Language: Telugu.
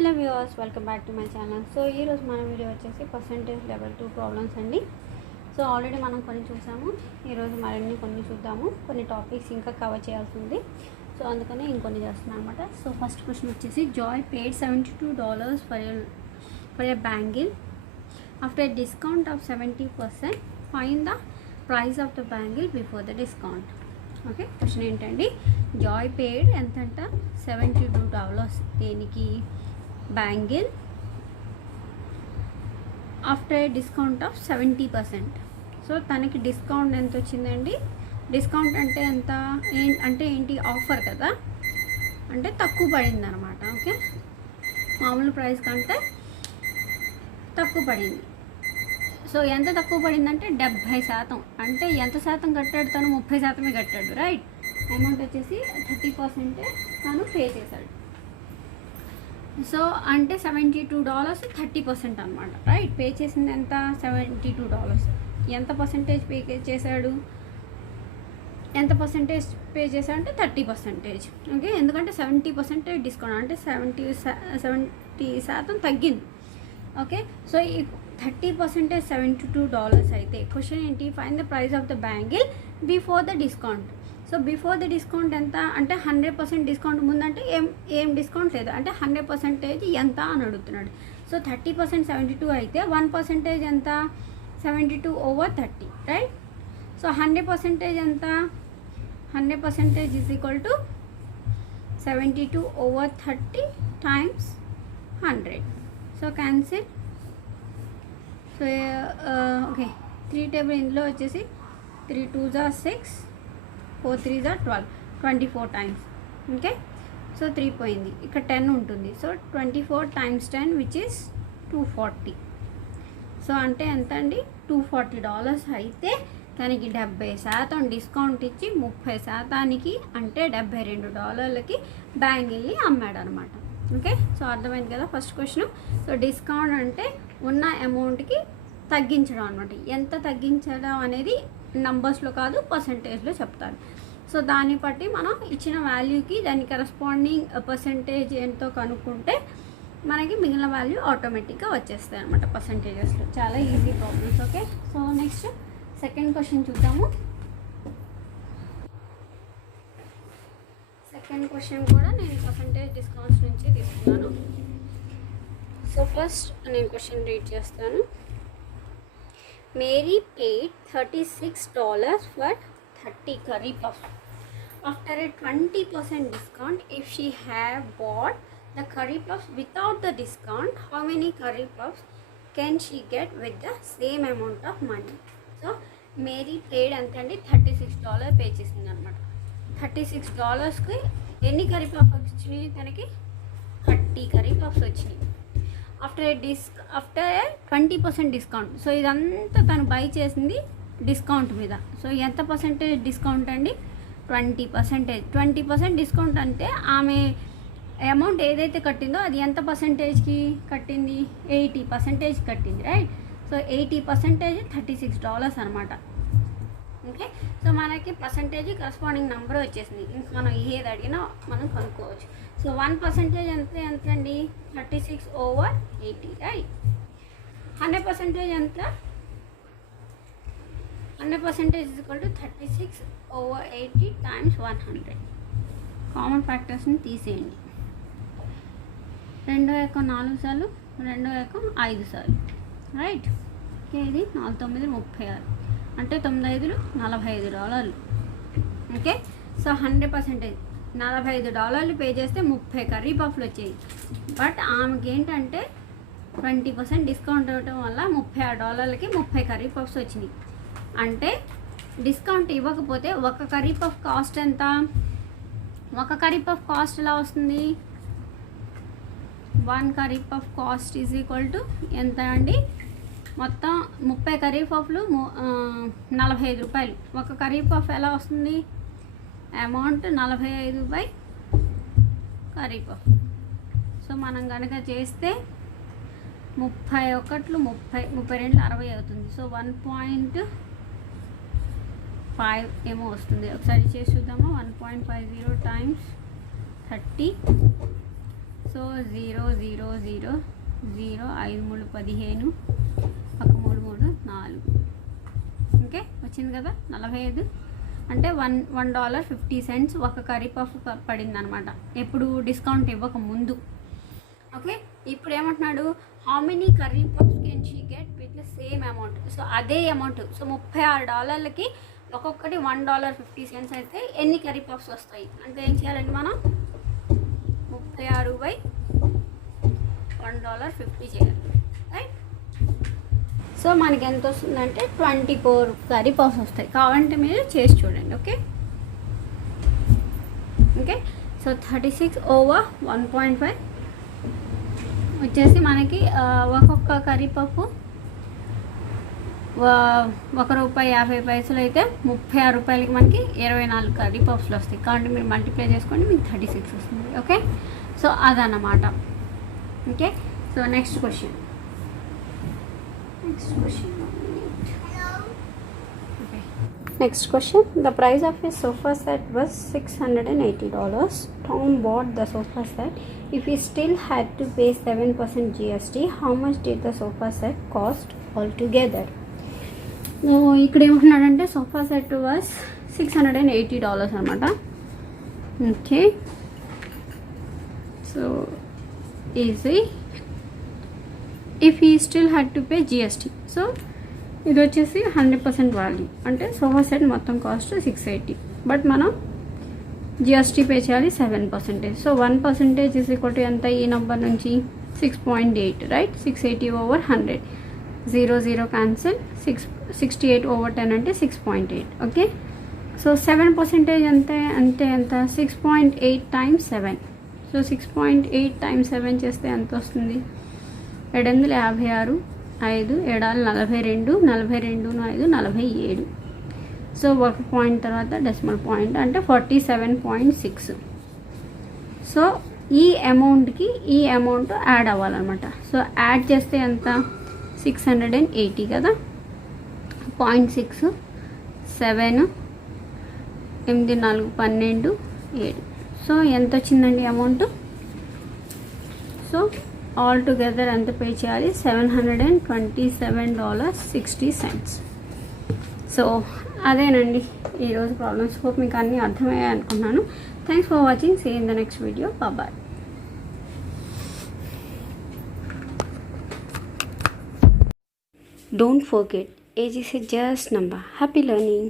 Hello viewers, welcome back to my channel. So ఈరోజు మన వీడియో వచ్చేసి పర్సంటేజ్ లెవెల్ 2 ప్రాబ్లమ్స్ అండి. సో ఆల్రెడీ మనం కొన్ని చూసాము, ఈరోజు మరిన్ని కొన్ని చూద్దాము. కొన్ని టాపిక్స్ ఇంకా కవర్ చేయాల్సి ఉంది, సో అందుకని ఇంకొన్ని చేస్తున్నాను అనమాట. సో ఫస్ట్ క్వశ్చన్ వచ్చేసి Joy paid $72 for a bangle after a discount of 70%. Find the price of the bangle before the discount. Okay, question ఏంటండి, జాయ్ పేడ్ ఎంతంట $72 దేనికి, bangle after discount of 70%. So తనకి డిస్కౌంట్ ఎంత వచ్చిందండి? డిస్కౌంట్ అంటే ఎంత అంటే ఏంటి, ఆఫర్ కదా, అంటే తక్కువ పడింది అనమాట. ఓకే, మామూలు ప్రైస్ కంటే తక్కువ పడింది. సో ఎంత తక్కువ పడిందంటే 70%. అంటే ఎంత శాతం కట్టాడు తను? 30% కట్టాడు, రైట్. అమౌంట్ వచ్చేసి 30% తను పే చేశాడు. సో అంటే $72 30% అనమాట, రైట్. పే చేసింది ఎంత? $72. ఎంత పర్సెంటేజ్ పే చేశాడు? ఎంత పర్సెంటేజ్ పే చేశాడు అంటే 30%. ఓకే, ఎందుకంటే 70% డిస్కౌంట్, అంటే 70% తగ్గింది. ఓకే, సో ఈ 30% $72 అయితే క్వశ్చన్ ఏంటి, find the price of the bangle before the discount. So before the discount ఎంత అంటే 100% డిస్కౌంట్ ముందంటే ఏం డిస్కౌంట్ లేదు, అంటే 100% ఎంత అని అడుగుతున్నాడు. సో 30% 72 అయితే 1% ఎంత? 72/30, రైట్. సో 100% ఎంత? 100% is equal to 72/30 times 100. So cancel. So okay, 3 table ఇందులో వచ్చేసి 3 2s are 6, 4 3s are 12, 24 times. Okay, so 3 పోయింది, ఇక్కడ 10 ఉంటుంది. So 24 times 10 which is 240. So అంటే ఎంత అండి? $240 అయితే తనకి 70% డిస్కౌంట్ ఇచ్చి 30%కి అంటే $72కి బ్యాంగిల్ని అమ్మాడు అనమాట. ఓకే, సో అర్థమైంది కదా ఫస్ట్ క్వశ్చన్. సో డిస్కౌంట్ అంటే ఉన్న అమౌంట్కి తగ్గించడం అనమాట. ఎంత తగ్గించడం అనేది నంబర్స్లో కాదు, పర్సంటేజ్లో చెప్తారు. సో దాన్ని బట్టి మనం ఇచ్చిన వాల్యూకి దాని కరస్పాండింగ్ పర్సంటేజ్ ఎంతో కనుక్కుంటే మనకి మిగిలిన వాల్యూ ఆటోమేటిక్గా వచ్చేస్తాయి అనమాట పర్సంటేజెస్లో. చాలా easy problems. Okay, so next second question చూద్దాము. సెకండ్ క్వశ్చన్ కూడా నేను పర్సంటేజ్ డిస్కౌంట్స్ నుంచి తీసుకున్నాను. సో ఫస్ట్ నేను క్వశ్చన్ రీడ్ చేస్తాను. Mary paid $36 for 30 curry puffs. After a 20% discount, if she have bought the curry puffs without the discount, how many curry puffs can she get with the same amount of money? So Mary paid ఎంత అండి? $36 పే చేసింది అనమాట. $36కి ఎన్ని కర్రీ పఫ్స్ వచ్చినాయి తనకి? 30 కర్రీ పఫ్స్ వచ్చినాయి. After 20% discount. సో ఇదంతా తను బై చేసింది డిస్కౌంట్ మీద. సో ఎంత పర్సెంటేజ్ డిస్కౌంట్ అండి? 20%. 20% డిస్కౌంట్ అంటే ఆమె అమౌంట్ ఏదైతే కట్టిందో అది ఎంత పర్సెంటేజ్కి కట్టింది? 80% కట్టింది, రైట్. సో 80% $36 అనమాట. ఓకే, సో మనకి పర్సంటేజ్ కరస్పాండింగ్ నెంబర్ వచ్చేసింది. ఇంకా మనం ఏది అడిగినా మనం కనుక్కోవచ్చు. సో 1% ఎంత అండి? 36/80, రైట్. 100% ఎంత? 100% is equal to 36/80 times 100. Common ఫ్యాక్టర్స్ని తీసేయండి. 2 ఏకం 4 సార్లు, 2 ఏకం 5 సార్లు, రైట్. ఓకే, ఇది 4 9 36, అంటే 9 5 $45. ఓకే, సో 100% $45 పే చేస్తే 30 కర్రీ పఫ్లు వచ్చాయి. బట్ ఆమెకి ఏంటంటే 20% డిస్కౌంట్ అవ్వటం వల్ల $36కి 30 కర్రీ పఫ్స్ వచ్చినాయి. అంటే డిస్కౌంట్ ఇవ్వకపోతే ఒక కర్రీ పఫ్ కాస్ట్ ఎంత? ఒక కర్రీ పఫ్ కాస్ట్ ఎలా వస్తుంది? 1 curry puff cost is equal to ఎంత అండి? మొత్తం 30 కర్రీ పఫ్లు $45. ఒక కర్రీ పఫ్ ఎలా వస్తుంది? Amount 45 curry puff. సో మనం కనుక చేస్తే 31 32 60 అవుతుంది. సో 1.5 ఏమో వస్తుంది. ఒకసారి చేసి చూద్దామా. 1.50 టైమ్స్ 30 సో 0 0 0 0 5 3 15 ఒక 3 3 4. ఓకే, వచ్చింది కదా 45. అంటే $1.50 ఒక కర్రీ పఫ్ పడింది అనమాట, ఎప్పుడు డిస్కౌంట్ ఇవ్వక ముందు. ఓకే, ఇప్పుడు ఏమంటున్నాడు, how many curry puffs can she get with the same amount. So అదే అమౌంట్, సో $36కి ఒక్కొక్కటి $1.50 అయితే ఎన్ని కర్రీ పఫ్స్ వస్తాయి అంటే ఏం చేయాలండి మనం, 36/1.50 చేయాలి, రైట్. సో మనకి ఎంత వస్తుందంటే 24 కర్రీ పఫ్స్ వస్తాయి. కావాలంటే మీరు చేసి చూడండి. ఓకే ఓకే, సో 36/1.5 వచ్చేసి మనకి ఒక్కొక్క కర్రీ పఫ్ ₹1.50 అయితే ₹36కి మనకి 24 కర్రీ పఫ్స్లు వస్తాయి. కాబట్టి మీరు మల్టిప్లై చేసుకోండి, మీకు 36 వస్తుంది. ఓకే, సో అదన్నమాట. Okay, so next question. Next question. The price of a sofa set was $680. Tom bought the sofa set. If he still had to pay 7% GST, how much did the sofa set cost altogether? ఇక్కడ ఏమంటున్నాడంటే సోఫా సెట్ వాస్ $680 అనమాట. Okay, so easy. If he still had to pay GST, so ఇది వచ్చేసి 100% వాల్యూ అంటే సోఫా సెట్ మొత్తం కాస్ట్ 680, బట్ మనం GST పే చేయాలి 7%. సో 1% ఈజ్ ఈక్వల్ టు ఎంత, ఈ నెంబర్ నుంచి 6.8, రైట్. 680/100, 0 0 క్యాన్సిల్, 68/10 అంటే 6.8. ఓకే, సో 7% అంతే ఎంత 6.8 × 7. సో 6.8 × 7 చేస్తే ఎంత వస్తుంది, 756, 5 7 42, 42 5 47. సో ఒక పాయింట్ తర్వాత డెసిమల్ పాయింట్ అంటే 47.6. సో ఈ అమౌంట్కి ఈ అమౌంట్ యాడ్ అవ్వాలన్నమాట. సో యాడ్ చేస్తే ఎంత, 680 కదా, 0.6 7 8 4 12 7. సో ఎంత వచ్చిందండి అమౌంట్. సో ఆల్ టుగెదర్ ఎంత పే చేయాలి, $727.60. సో అదేనండి ఈరోజు ప్రాబ్లమ్స్. హోప్ మీకు అన్నీ అర్థమయ్యాయి అనుకుంటున్నాను. Thanks for watching. See in the next video. Bye. Don't forget, age is a just number. Happy learning.